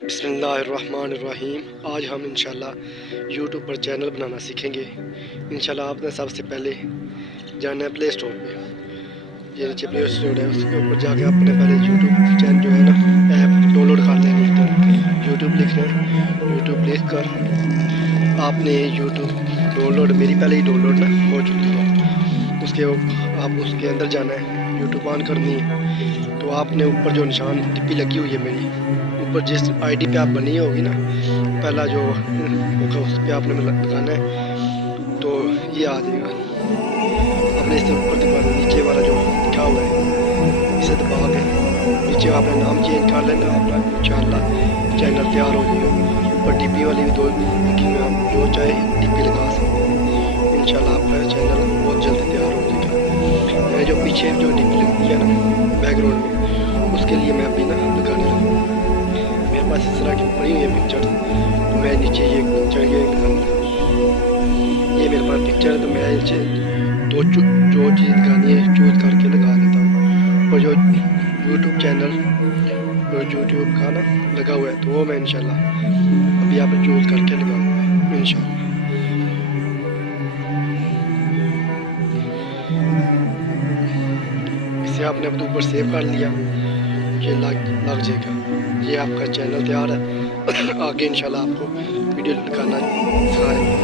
بسم اللہ الرحمن الرحیم۔ آج ہم انشاءاللہ یوٹیوب پر چینل بنانا سیکھیں گے۔ انشاءاللہ آپ نے سب سے پہلے جانا ہے پلے اسٹور پہ۔ یہ نیچے پلے اسٹور ہے، اس کے اوپر جا کے آپ نے پہلے یوٹیوب چینل جو ہے نا ایپ ڈاؤن لوڈ کر لینی ہے۔ یوٹیوب لکھنا ہے، یوٹیوب لکھ کر آپ نے یوٹیوب ڈاؤن لوڈ میری پہلے ہی ڈاؤن لوڈ نا ہو چکی ہے۔ اس کے آپ اس کے اندر جانا ہے، یوٹیوب آن کرنی ہے تو آپ نے اوپر جو نشان ٹپی لگی ہوئی ہے میری اوپر جس آئی ڈی پہ آپ بنی ہوگی نا پہلا جو ہوگا اس پہ آپ نے لگانا ہے تو یہ آ جائے گا۔ آپ نے اس سے اوپر دبانا، نیچے والا جو لکھا ہوا ہے اسے دبا کے نیچے آپ نے نام چینج کر لینا، آپ کا انشاءاللہ چینل تیار ہو جائے گا۔ اوپر ڈی پی والی بھی دو لکھی ہوئی، آپ جو چاہے ڈی پی لگا سکتے ہیں۔ انشاءاللہ آپ کا چینل بہت جلدی تیار ہو جائے گا۔ میں جو پیچھے جو ڈی پی لگتی ہے نا بیک گراؤنڈ میں اس کے لیے میں ابھی نا لگانے لگا ہوں۔ میرے پاس اس طرح کی پڑی ہوئی ہے پکچر تو میں نیچے یہ پکچر یہ میرے پاس پکچر ہے تو میں نیچے جو چیز لگانی ہے چوز کر کے لگا دیتا ہوں۔ اور جو یوٹیوب چینل یوٹیوب کا نا لگا ہوا ہے تو وہ میں انشاءاللہ ابھی یہاں پہ چوز کر کے لگاؤں گا انشاءاللہ۔ اسے آپ نے اپنے اوپر سیو کر لیا، یہ لگ جائے گا۔ یہ آپ کا چینل تیار ہے۔ آگے انشاءاللہ آپ کو ویڈیو دکھانا سکھائیں گے۔